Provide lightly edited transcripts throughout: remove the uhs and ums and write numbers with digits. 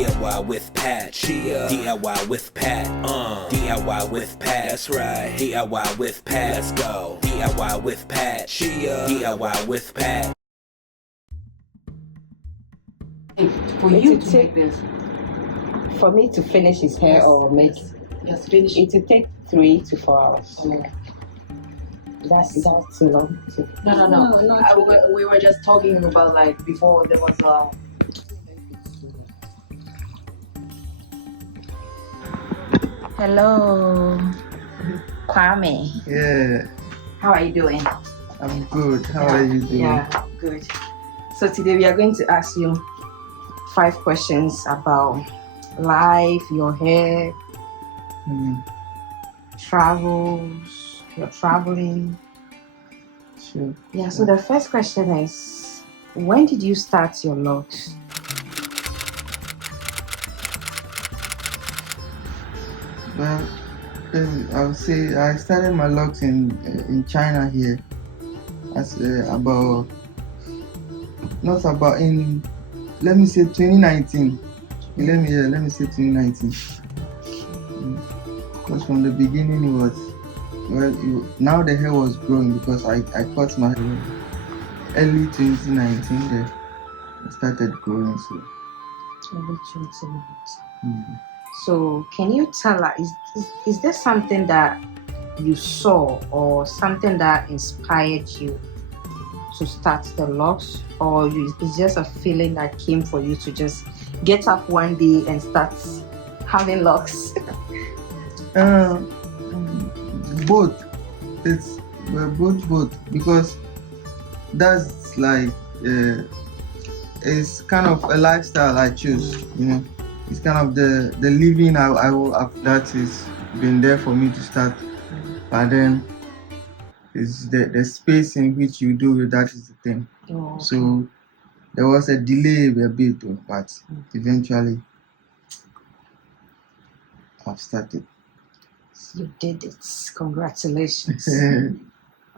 DIY with Pat. Shriya. DIY with Pat. DIY with Pat. That's right. DIY with Pat. Let's go. DIY with Pat. Shriya. DIY with Pat. For you to make this, for me to finish his hair or make just finish it will take 3 to 4 hours. Oh. That's too long. No. We were just talking about like before there was a. Hello, Kwame. Yeah, How are you doing? I'm good. How are you doing? Yeah, good. So today we are going to ask you 5 questions about life, your hair, travels, your traveling. Sure. Yeah, so the first question is, when did you start your Locs? Well, I would say I started my Locs in China here. As let me say 2019. Let me say 2019. Because from the beginning it was now the hair was growing because I cut my hair early 2019. There it started growing. So. So can you tell us, is there something that you saw or something that inspired you to start the Locs, or it's just a feeling that came for you to just get up one day and start having Locs? Both. It's both because that's like it's kind of a lifestyle I choose. It's kind of the living I will that is been there for me to start, but then it's the space in which you do it, that is the thing. Oh, okay. So there was a delay a bit, but eventually I've started. You did it. Congratulations.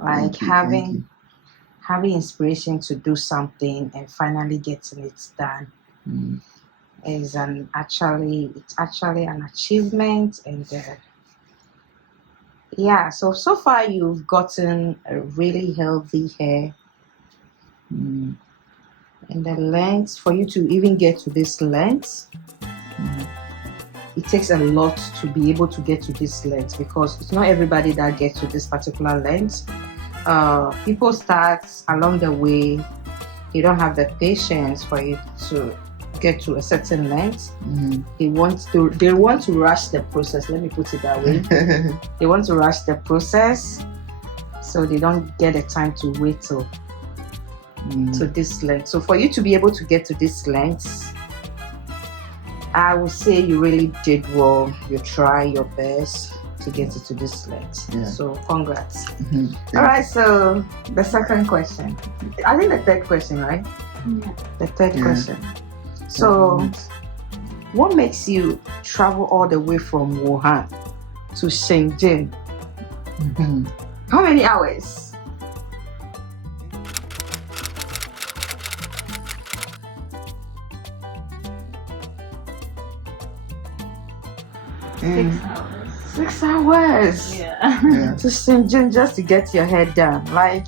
Thank you, having inspiration to do something and finally getting it done is actually an achievement. And so far you've gotten a really healthy hair. And the length, for you to even get to this length, it takes a lot to be able to get to this length, because it's not everybody that gets to this particular length. People start along the way, they don't have the patience for it to get to a certain length. They want to rush the process, let me put it that way. They want to rush the process, so they don't get the time to wait to this length. So for you to be able to get to this length, I would say you really did well. You try your best to get it to this length. Yeah. So congrats. All right, so the second question, I think the third question, right? Yeah. The third question. So what makes you travel all the way from Wuhan to Shenzhen? How many hours? Mm. 6 hours. 6 hours. Yeah. To Shenzhen just to get your hair done. Like,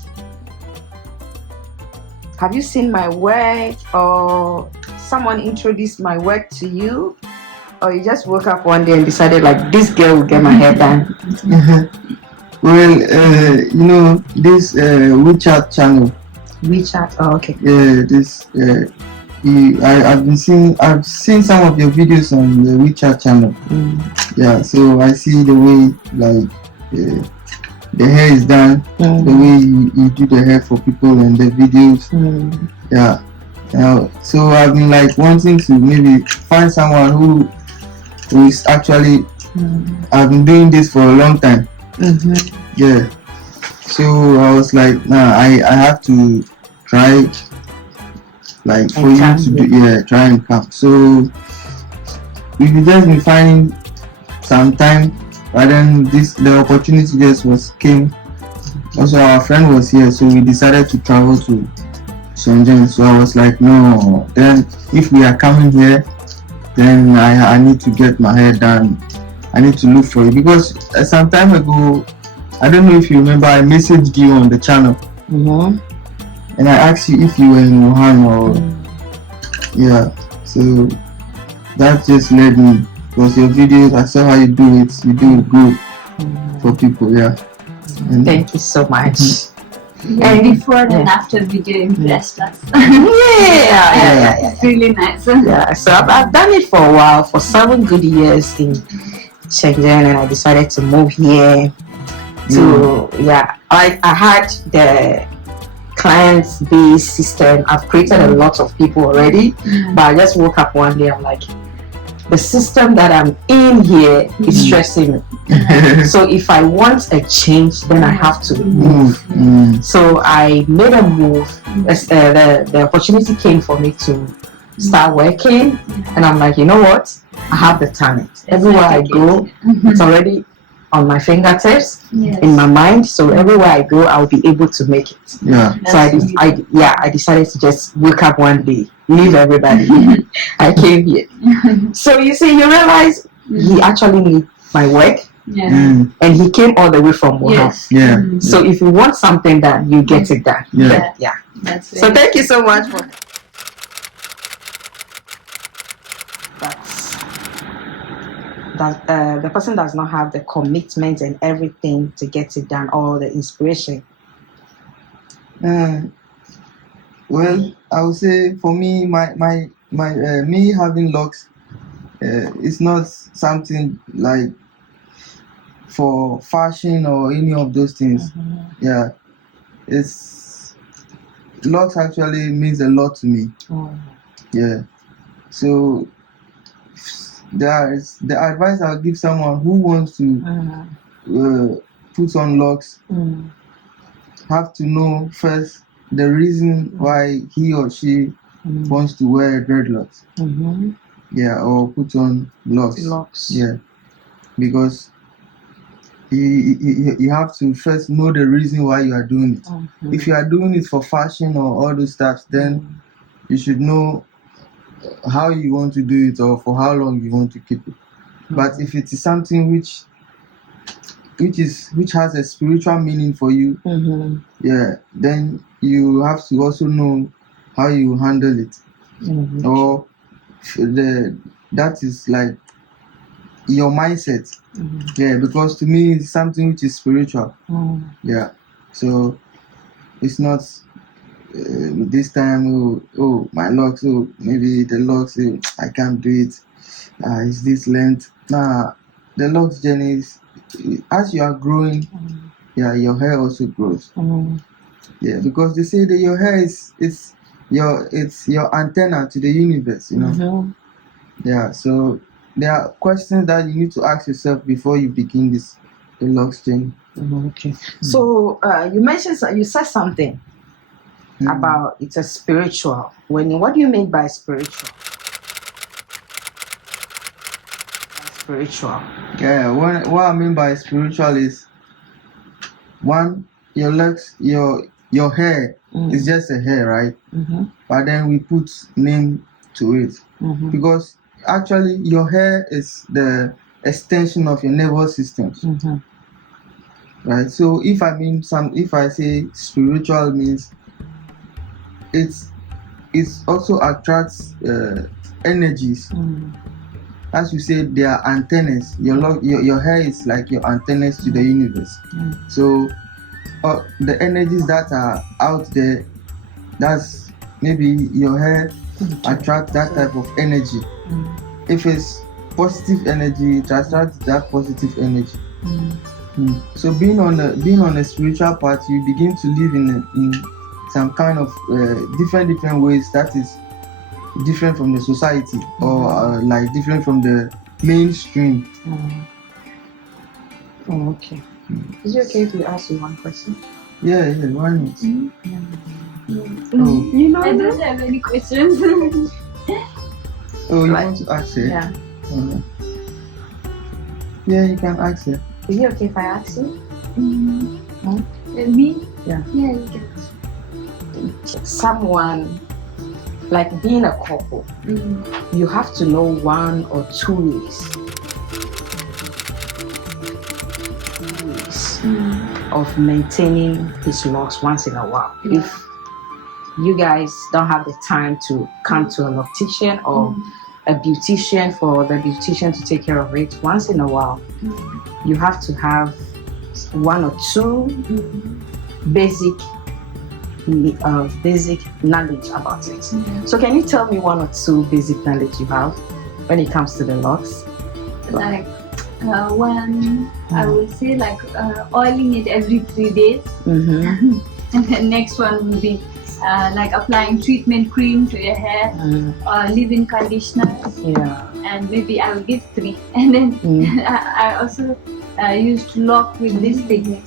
have you seen my work, or someone introduced my work to you, or you just woke up one day and decided like this girl will get my hair done? Well, this WeChat channel. WeChat. Oh, okay. I've seen some of your videos on the WeChat channel. Yeah, so I see the way like the hair is done, the way you do the hair for people and the videos. Yeah. So I've been like wanting to maybe find someone who is actually I've been doing this for a long time. Yeah. So I was like, I have to try, like, for you to do, try and come. So we've just been finding some time, but then the opportunity just came. Also, our friend was here, so we decided to travel to Shenzhen. So I was like, no, then if we are coming here, then I need to get my hair done. I need to look for it because some time ago, I don't know if you remember, I messaged you on the channel, and I asked you if you were in Wuhan or yeah. So that just led me because your videos, I saw how you do it. You do it good for people, yeah. And Thank you so much. And before and after video impressed us. Yeah. It's really nice. Yeah, so I've done it for a while, for 7 good years in Shenzhen, and I decided to move here. I had the client-based system. I've created a lot of people already, but I just woke up one day, I'm like, the system that I'm in here is stressing me. So if I want a change, then I have to move. So I made a move. The opportunity came for me to start working, and I'm like, you know what? I have the talent. Everywhere I go, it's already on my fingertips, in my mind. So everywhere I go, I'll be able to make it. So I decided to just wake up one day, leave everybody. I came here. So you see, you realize he actually needs my work. And he came all the way from Wuhan. So if you want something done, you get it done. That's So thank you so much for that. The person does not have the commitment and everything to get it done, or the inspiration. well, I would say for me, me having locks is not something like for fashion or any of those things. Yeah, it's locks actually means a lot to me. Yeah, so the advice I'll give someone who wants to put on locks have to know first the reason why he or she wants to wear dreadlocks. Or put on locks. Yeah, because you have to first know the reason why you are doing it. If you are doing it for fashion or all those stuff, then you should know how you want to do it or for how long you want to keep it. But if it is something which has a spiritual meaning for you, then you have to also know how you handle it, or that is like your mindset. Because to me it's something which is spiritual. So it's not this time my locks, maybe the locks, I can't do it, it's this length. The locks journey is, as you are growing, your hair also grows. Because they say that your hair is your antenna to the universe, so there are questions that you need to ask yourself before you begin the locks journey. So you said something about it's a spiritual. What do you mean by spiritual? What I mean by spiritual is, one, your legs, your hair is just a hair, right? But then we put name to it, because actually your hair is the extension of your nervous system. Right? So if I say spiritual, means it also attracts energies. As you said, they are antennas. Your hair is like your antennas to the universe. So the energies that are out there, that's maybe your hair attracts that type of energy. If it's positive energy, it attracts that positive energy. So being on a spiritual path, you begin to live in some kind of different ways that is different from the society, or like different from the mainstream. Is it okay if we ask you one question? Yeah, why not? I don't have any questions. You want to ask it? You can ask it. Is it okay if I ask you? Me? Yeah, you can. Someone like being a couple, you have to know 1 or 2 ways of maintaining his locks once in a while. If you guys don't have the time to come to an optician or a beautician for the beautician to take care of it, once in a while, you have to have 1 or 2 basic knowledge about it. So can you tell me 1 or 2 basic knowledge you have when it comes to the locks? Like one, I would say like oiling it every 3 days. And then next one will be like applying treatment cream to your hair or leave-in conditioners. And maybe I will give 3. And then I also used to lock with this thing.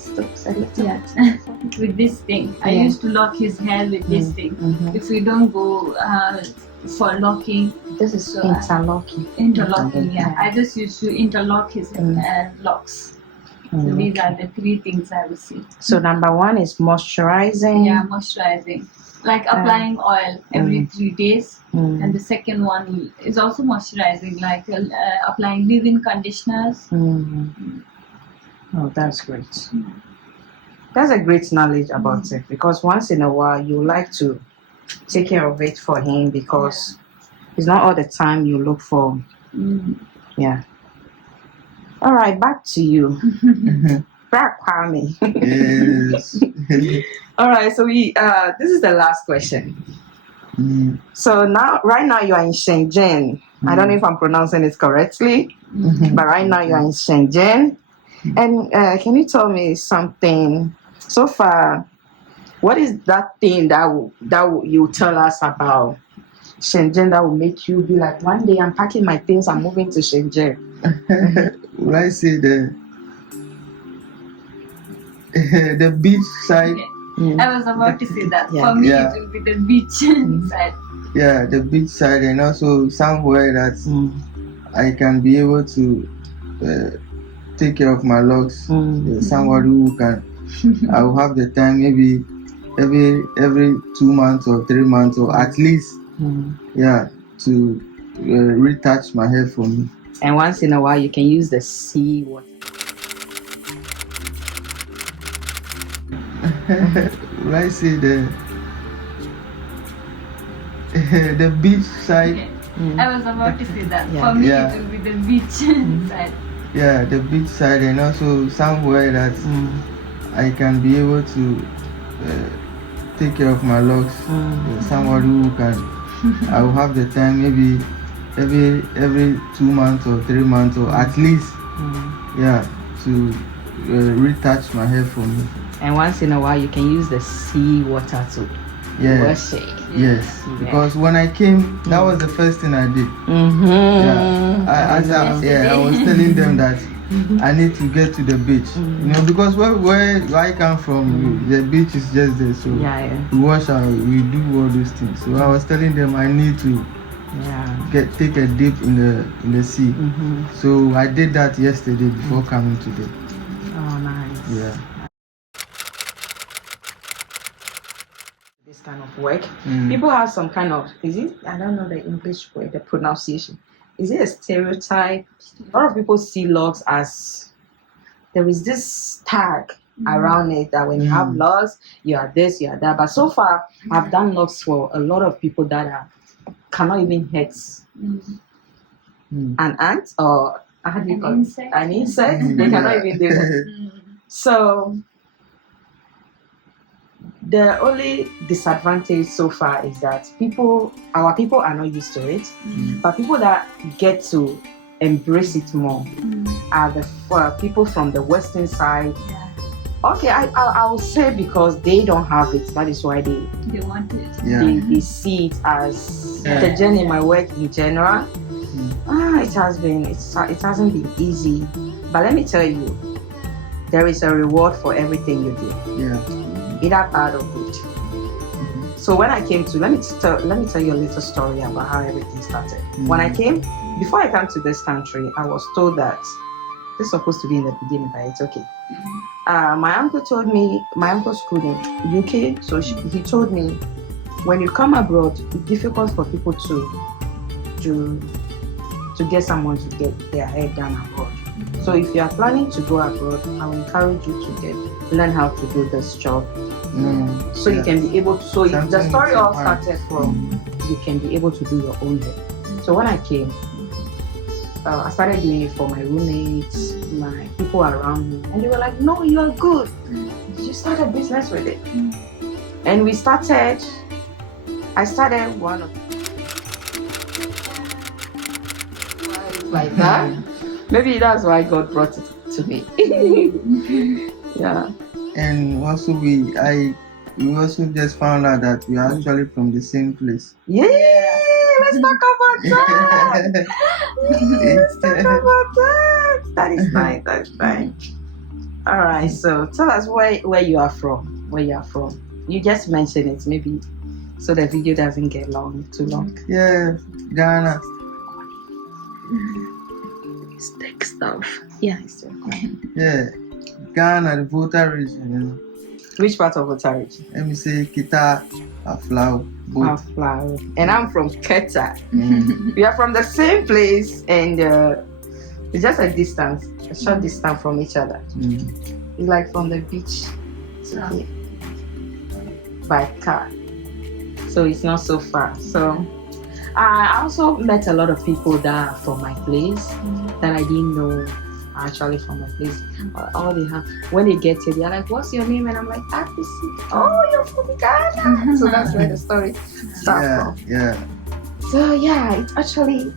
With this thing. I used to lock his hair with this thing. If we don't go for locking, this is interlocking. Interlocking, I just used to interlock his locks. So these are the 3 things I would see. So number 1 is moisturizing. Moisturizing. Like applying oil every 3 days. And the second one is also moisturizing, like applying leave-in conditioners. Oh, that's great. That's a great knowledge about it, because once in a while you like to take care of it for him, because it's not all the time you look for. All right, back to you. Back, Kwame. Yes. All right, so we this is the last question. So right now you are in Shenzhen. I don't know if I'm pronouncing it correctly, but right now you are in Shenzhen. And can you tell me something so far? What is that thing that you tell us about Shenzhen that will make you be like, one day I'm packing my things, I'm moving to Shenzhen? Will I say the beach side? I was about to say that. For me, it will be the beach side. Yeah, the beach side, and also somewhere that I can be able to take care of my locks. Somebody who can, I will have the time, maybe every 2 months or 3 months, or at least, to retouch my hair for me. And once in a while, you can use the sea water. Will I say the beach side? I was about to say that. For me, it will be the beach side. Yeah, the beach side, and also somewhere that I can be able to take care of my locks. Somebody who can, I will have the time, maybe every 2 months or 3 months, or at least, to retouch my hair for me. And once in a while, you can use the sea water to wash it. Yes, because when I came, that was the first thing I did. I was telling them that I need to get to the beach, because where I come from, the beach is just there, so we wash we do all those things. So I was telling them I need to take a dip in the sea. So I did that yesterday before coming today. Oh, nice. Yeah. This kind of work, people have some kind of, I don't know the English word, the pronunciation. Is it a stereotype? A lot of people see locks as, there is this tag around it that when you have locks, you are this, you are that. But so far, I've done locks for a lot of people that cannot even hit an ant or an insect. They cannot even do it. So the only disadvantage so far is that our people are not used to it, but people that get to embrace it more are the people from the western side. Okay, I will say because they don't have it, that is why they want it. They see it as the journey in my work in general. It hasn't been easy, but let me tell you, there is a reward for everything you do. Either bad or good. So when I came to, let me tell you a little story about how everything started. When I came, before I came to this country, I was told that this is supposed to be in the beginning, but it's okay. My uncle schooled in UK, so he told me when you come abroad, it's difficult for people to get someone to get their hair done abroad. So if you are planning to go abroad, I will encourage you to learn how to do this job. So you can be able to. So if the story all started from you can be able to do your own hair. So when I came, I started doing it for my roommates, my people around me, and they were like, "No, you are good. You start a business with it." And we started. I started one of like that. Maybe that's why God brought it to me. Yeah. And also we also just found out that we are actually from the same place. Yeah. Let's talk about that. Let's talk about that. That is nice. That's fine. All right. So tell us where you are from. Where you are from. You just mentioned it, maybe, so the video doesn't get too long. Yeah, Ghana. It's tech stuff. Yeah, it's tech. Yeah, Ghana, the Volta region. You know. Which part of Volta region? Let me say Kita, Aflau, both. Aflau. And I'm from Keta. We are from the same place, and it's just a short distance from each other. It's like from the beach to here by car. So it's not so far. So I also met a lot of people that are from my place that I didn't know are actually from my place. All they have, when they get here, they're like, "What's your name?" And I'm like, "Apisi." "Oh, you're from Ghana." So that's where the story starts from. Yeah. So yeah, it's actually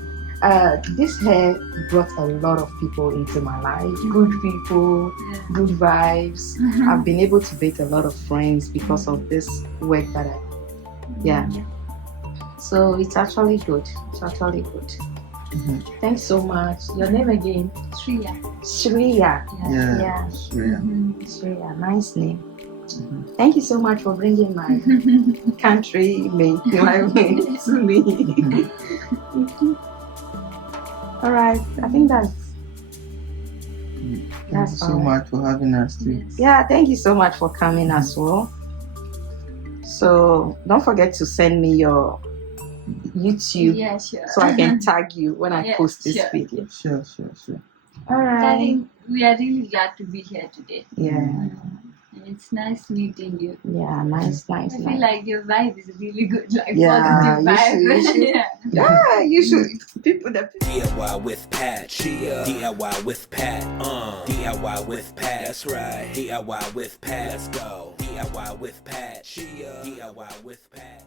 this hair brought a lot of people into my life. Good people, good vibes. I've been able to make a lot of friends because of this work that So it's actually good. It's actually good. Thanks so much. Your name again? Shriya. Shriya. Yeah. Shriya. Shriya. Nice name. Thank you so much for bringing my country my way to me. All right. I think Thank you so much for having us too. Yeah, thank you so much for coming as well. So don't forget to send me your YouTube so I can tag you when I post this video. Sure. All right. Darling, we are really glad to be here today. Yeah. And it's nice meeting you. Yeah, nice. I feel like your vibe is really good, like Yeah, positive vibe. You should. People DIY with Pat, Shriya. DIY with Pat, DIY with Pat, that's right. DIY with Pat, let's go. DIY with Pat, Shriya. DIY with Pat.